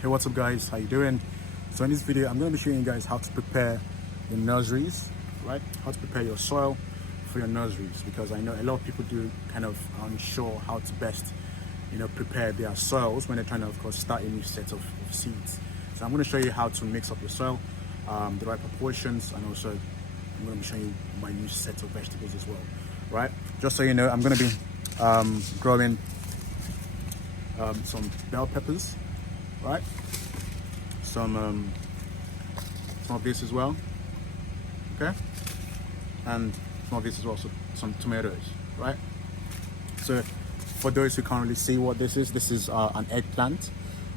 Hey, what's up guys, how you doing? So in this video I'm going to be showing you guys how to prepare your nurseries, right? How to prepare your soil for your nurseries, because I know a lot of people do kind of unsure how to best prepare their soils when they're trying to of course start a new set of seeds. So I'm going to show you how to mix up your soil, the right proportions, and also I'm going to be showing you my new set of vegetables as well, right? Just so you know, I'm going to be growing some bell peppers, right? Some of this as well, okay, and some of this as well, so some tomatoes, right? So for those who can't really see what this is an eggplant,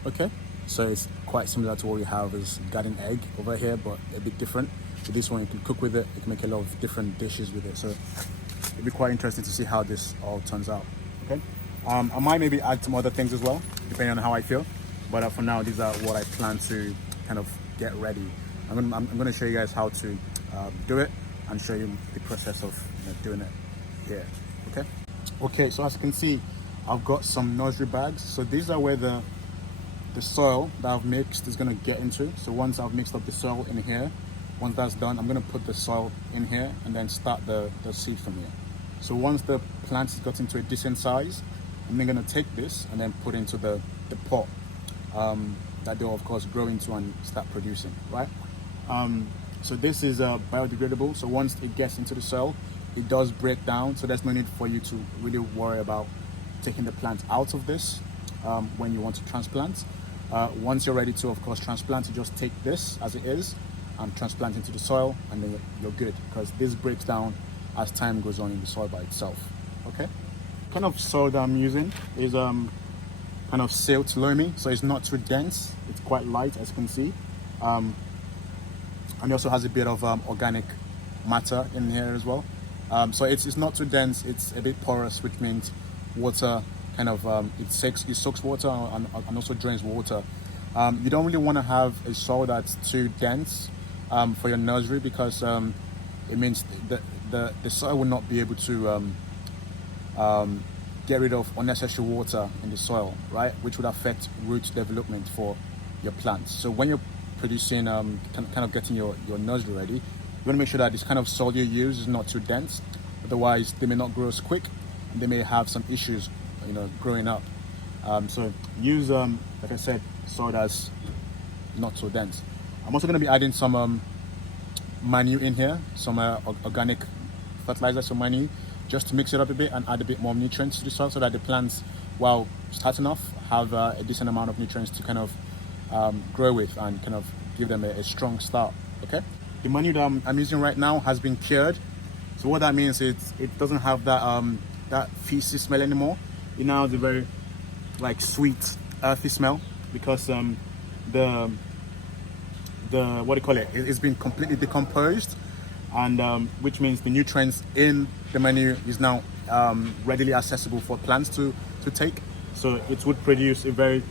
okay? So it's quite similar to what we have as garden egg over here, but a bit different. So this one you can cook with it, you can make a lot of different dishes with it, so it'll be quite interesting to see how this all turns out, okay? I might maybe add some other things as well, depending on how I feel, but for now these are what I plan to kind of get ready. I'm going to show you guys how to do it and show you the process of doing it here, okay? So as you can see, I've got some nursery bags. So these are where the soil that I've mixed is going to get into. So once I've mixed up the soil in here, once that's done, I'm going to put the soil in here and then start the seed from here. So once the plant has got into a decent size, I'm then going to take this and then put into the pot that they'll of course grow into and start producing, right? So this is biodegradable, so once it gets into the soil, it does break down, so there's no need for you to really worry about taking the plant out of this when you want to transplant. Once you're ready to of course transplant, you just take this as it is and transplant into the soil, and then you're good, because this breaks down as time goes on in the soil by itself, okay? Kind of soil that I'm using is kind of silt loamy, so it's not too dense, it's quite light as you can see, and it also has a bit of organic matter in here as well. So it's not too dense, it's a bit porous, which means water kind of it soaks water and also drains water. You don't really want to have a soil that's too dense for your nursery, because it means the soil will not be able to get rid of unnecessary water in the soil, right? Which would affect root development for your plants. So when you're producing, kind of getting your nursery ready, you want to make sure that this kind of soil you use is not too dense. Otherwise, they may not grow as quick, and they may have some issues, growing up. So use, like I said, soil that's not so dense. I'm also going to be adding some manure in here, some organic fertilizer, some manure, just to mix it up a bit and add a bit more nutrients to the soil, so that the plants, while starting off, have a decent amount of nutrients to kind of grow with and kind of give them a strong start, okay? The manure that I'm using right now has been cured. So what that means is it doesn't have that feces smell anymore. It now has a very sweet, earthy smell, because the what do you call it? It's been completely decomposed, and which means the nutrients in the manure is now readily accessible for plants to take. So it would produce a very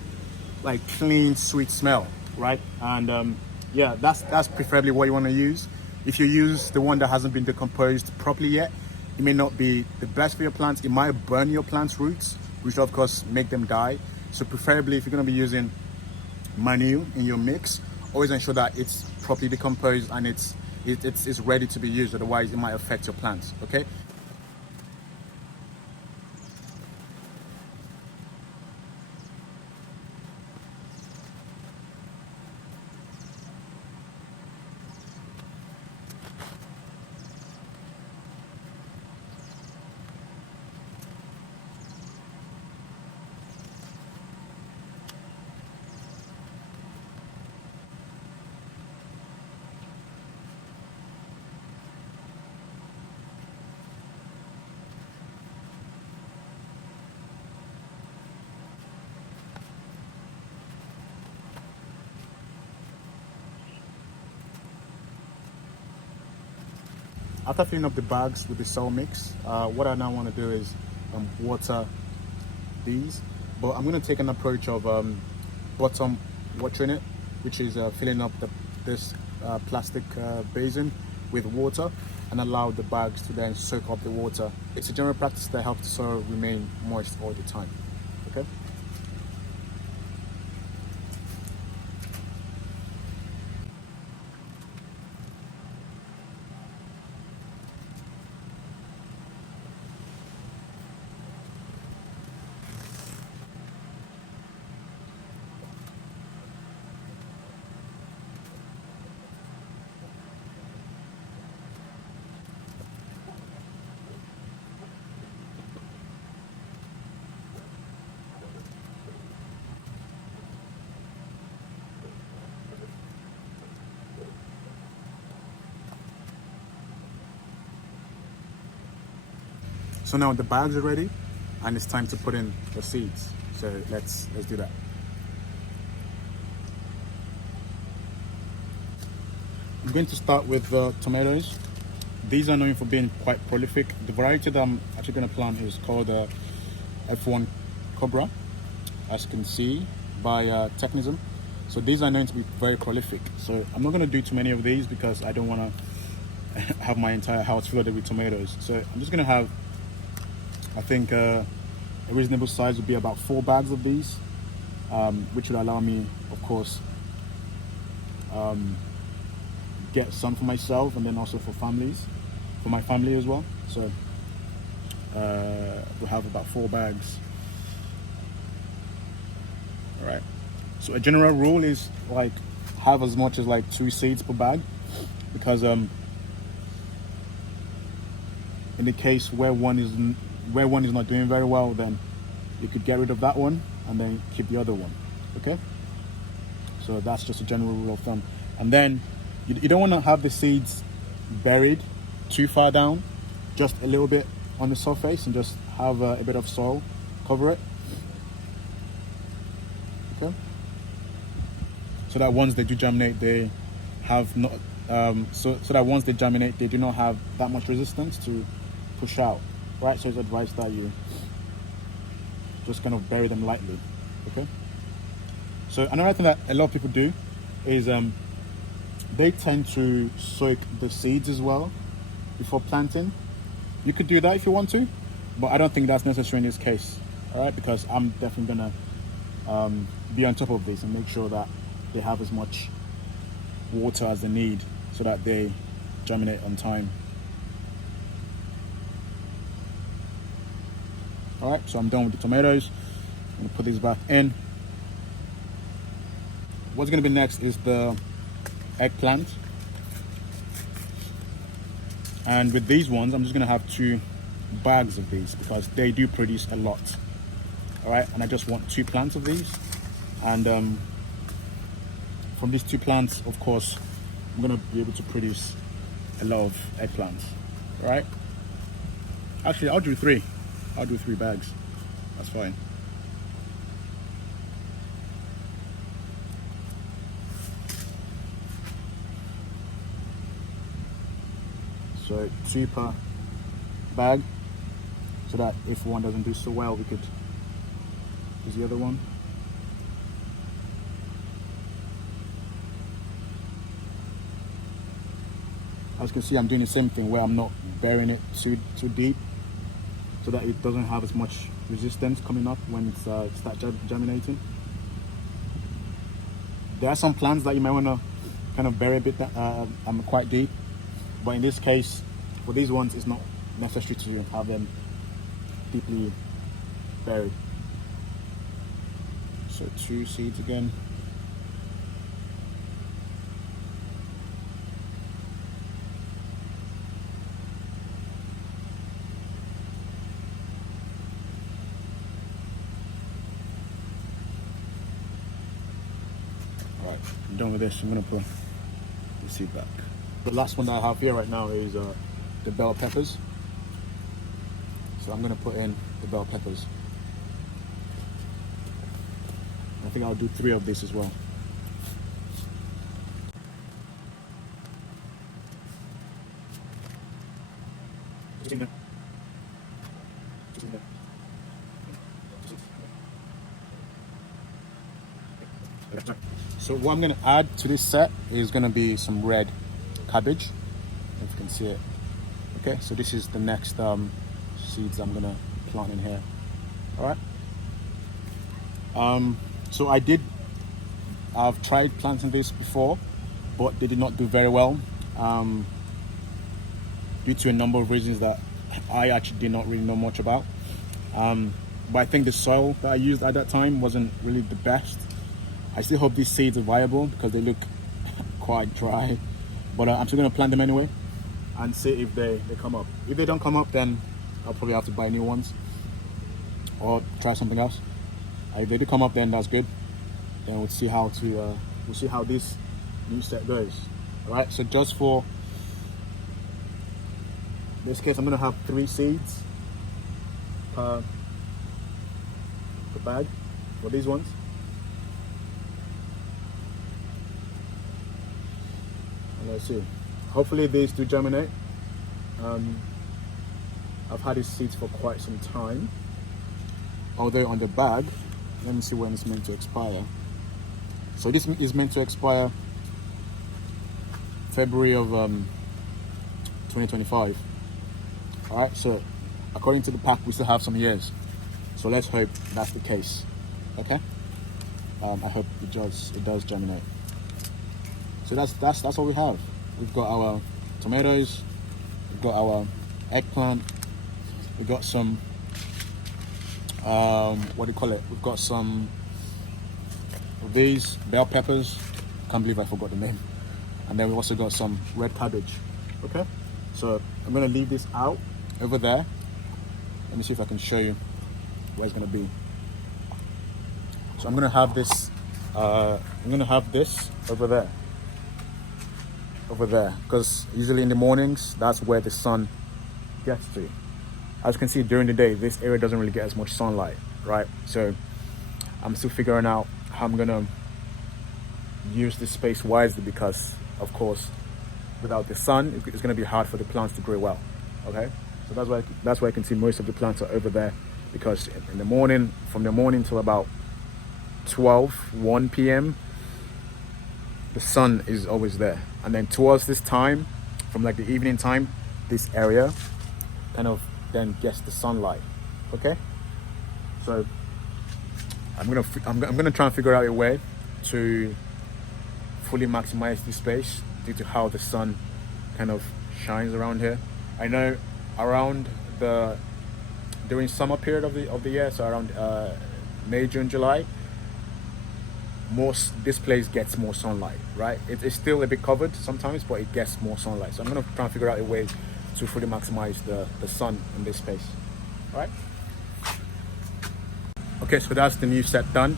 clean, sweet smell, right? And yeah, that's preferably what you want to use. If you use the one that hasn't been decomposed properly yet, it may not be the best for your plants. It might burn your plants' roots, which will of course make them die. So preferably, if you're going to be using manure in your mix, always ensure that it's properly decomposed and it's ready to be used. Otherwise, it might affect your plants, okay? After filling up the bags with the soil mix, what I now want to do is water these, but I'm going to take an approach of bottom watering it, which is filling up this plastic basin with water and allow the bags to then soak up the water. It's a general practice that helps the soil remain moist all the time, okay? So now the bags are ready, and it's time to put in the seeds. So let's do that. I'm going to start with the tomatoes. These are known for being quite prolific. The variety that I'm actually going to plant is called F1 Cobra, as you can see by Technism. So these are known to be very prolific. So I'm not going to do too many of these because I don't want to have my entire house flooded with tomatoes. So I'm just going to have, I think a reasonable size would be about 4 bags of these, which would allow me, of course, get some for myself and then also for my family as well. So we'll have about 4 bags. All right. So a general rule is like have as much as like 2 seeds per bag, because in the case where one is not doing very well, then you could get rid of that one and then keep the other one. Okay. So that's just a general rule of thumb. And then you don't want to have the seeds buried too far down, just a little bit on the surface, and just have a bit of soil cover it. Okay. So that once they do germinate, they have not. So that once they germinate, they do not have that much resistance to push out. Right. So it's advised that you just kind of bury them lightly. Okay. So another thing that a lot of people do is they tend to soak the seeds as well before planting. You could do that if you want to, but I don't think that's necessary in this case. All right, because I'm definitely gonna be on top of this and make sure that they have as much water as they need so that they germinate on time. All right, so I'm done with the tomatoes. I'm gonna put these back in. What's gonna be next is the eggplant, and with these ones I'm just gonna have 2 bags of these because they do produce a lot. All right, and I just want 2 plants of these, and from these 2 plants, of course, I'm gonna be able to produce a lot of eggplants. All right, actually I'll do 3 bags, that's fine. So 2 per bag, so that if one doesn't do so well, we could use the other one. As you can see, I'm doing the same thing where I'm not burying it too deep, so that it doesn't have as much resistance coming up when it starts germinating. There are some plants that you might want to kind of bury a bit quite deep, but in this case, for these ones, it's not necessary to have them deeply buried. So 2 seeds again. All right, I'm done with this. I'm gonna put the seed back. The last one that I have here right now is the bell peppers. So I'm going to put in the bell peppers. I think I'll do 3 of this as well. So what I'm going to add to this set is going to be some red cabbage, if you can see it. Okay, so this is the next seeds I'm gonna plant in here. All right. So I've tried planting this before, but they did not do very well due to a number of reasons that I actually did not really know much about. But I think the soil that I used at that time wasn't really the best. I still hope these seeds are viable because they look quite dry. But I'm still going to plant them anyway and see if they come up. If they don't come up, then I'll probably have to buy new ones or try something else. If they do come up, then that's good. Then we'll see how this new set goes. All right. So just for this case, I'm going to have 3 seeds per bag for these ones. And let's see, hopefully these do germinate. I've had these seeds for quite some time, although on the bag, let me see when it's meant to expire. So this is meant to expire February of 2025. All right, so according to the pack, we still have some years, so let's hope that's the case. Okay, I hope it does germinate. So that's all we have. We've got our tomatoes, we've got our eggplant, we've got some what do you call it, we've got some of these bell peppers, can't believe I forgot the name, and then we also got some red cabbage. Okay, so I'm gonna leave this out over there. Let me see if I can show you where it's gonna be. So I'm gonna have this over there, because usually in the mornings that's where the sun gets to. As you can see, during the day this area doesn't really get as much sunlight, right? So I'm still figuring out how I'm gonna use this space wisely, because of course without the sun it's gonna be hard for the plants to grow well. Okay, so that's why I can see most of the plants are over there, because in the morning, from the morning till about 1 p.m. the sun is always there, and then towards this time, from like the evening time, this area kind of then gets the sunlight. Okay, so I'm gonna try and figure out a way to fully maximize this space due to how the sun kind of shines around here. I know around during summer period of the year, so around May, June, July, this place gets more sunlight, right? It's still a bit covered sometimes, but it gets more sunlight. So I'm gonna try and figure out a way to fully maximize the sun in this space. All right. Okay, so that's the new set done.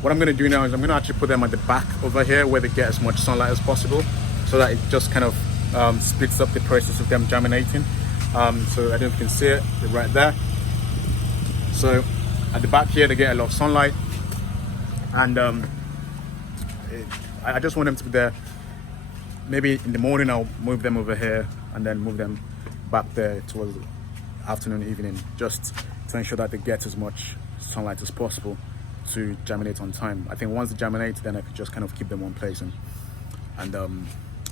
What I'm gonna do now is I'm gonna actually put them at the back over here where they get as much sunlight as possible, so that it just kind of speeds up the process of them germinating. So I don't know if you can see it, they're right there. So at the back here they get a lot of sunlight, and I just want them to be there. Maybe in the morning I'll move them over here and then move them back there towards the afternoon, evening, just to ensure that they get as much sunlight as possible to germinate on time. I think once they germinate, then I could just kind of keep them one place and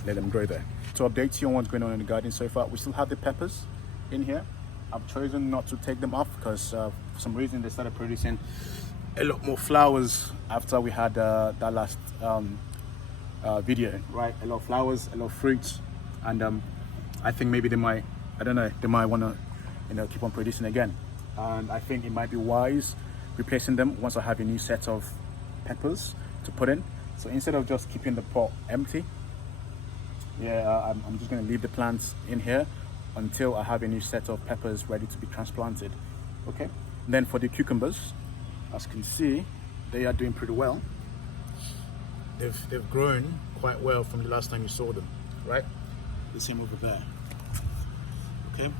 let them grow there. To update you on what's going on in the garden so far, we still have the peppers in here. I've chosen not to take them off because for some reason they started producing a lot more flowers after we had that last video, right? A lot of flowers, a lot of fruits, and I think maybe they might, I don't know, they might want to keep on producing again, and I think it might be wise replacing them once I have a new set of peppers to put in. So instead of just keeping the pot empty, I'm just going to leave the plants in here until I have a new set of peppers ready to be transplanted. Okay, then for the cucumbers, as you can see, they are doing pretty well. They've grown quite well from the last time you saw them, right? The same over there. Okay,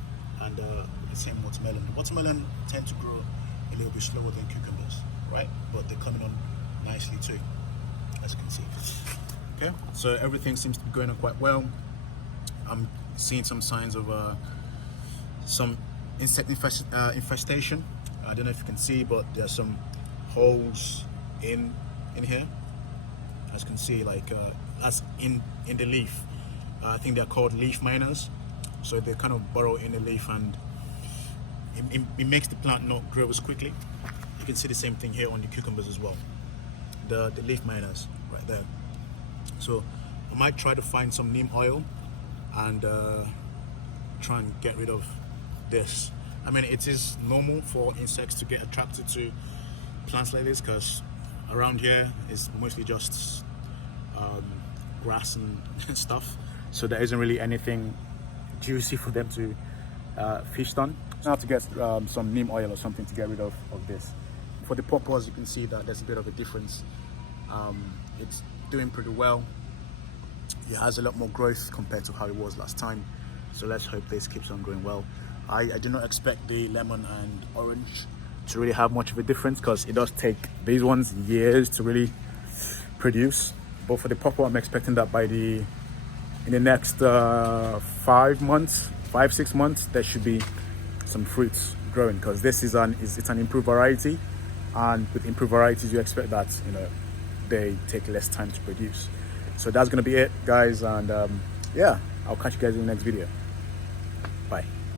and the same watermelon. The watermelon tend to grow a little bit slower than cucumbers, right? But they're coming on nicely too, as you can see. Okay, so everything seems to be going on quite well. I'm seeing some signs of some insect infestation. I don't know if you can see, but there's some holes in here, as you can see, like that's in the leaf. I think they're called leaf miners. So they kind of burrow in the leaf, and it makes the plant not grow as quickly. You can see the same thing here on the cucumbers as well, the leaf miners right there. So I might try to find some neem oil and try and get rid of this. I mean, it is normal for insects to get attracted to plants like this, because around here is mostly just grass and stuff, so there isn't really anything juicy for them to feast on. So I have to get some neem oil or something to get rid of this. For the pawpaws, you can see that there's a bit of a difference. It's doing pretty well. It has a lot more growth compared to how it was last time, so let's hope this keeps on going well. I do not expect the lemon and orange to really have much of a difference, because it does take these ones years to really produce. But for the purple, I'm expecting that in the next 5 months, 5-6 months, there should be some fruits growing, because this is it's an improved variety, and with improved varieties you expect that, you know, they take less time to produce. So that's going to be it, guys, and yeah, I'll catch you guys in the next video. Bye.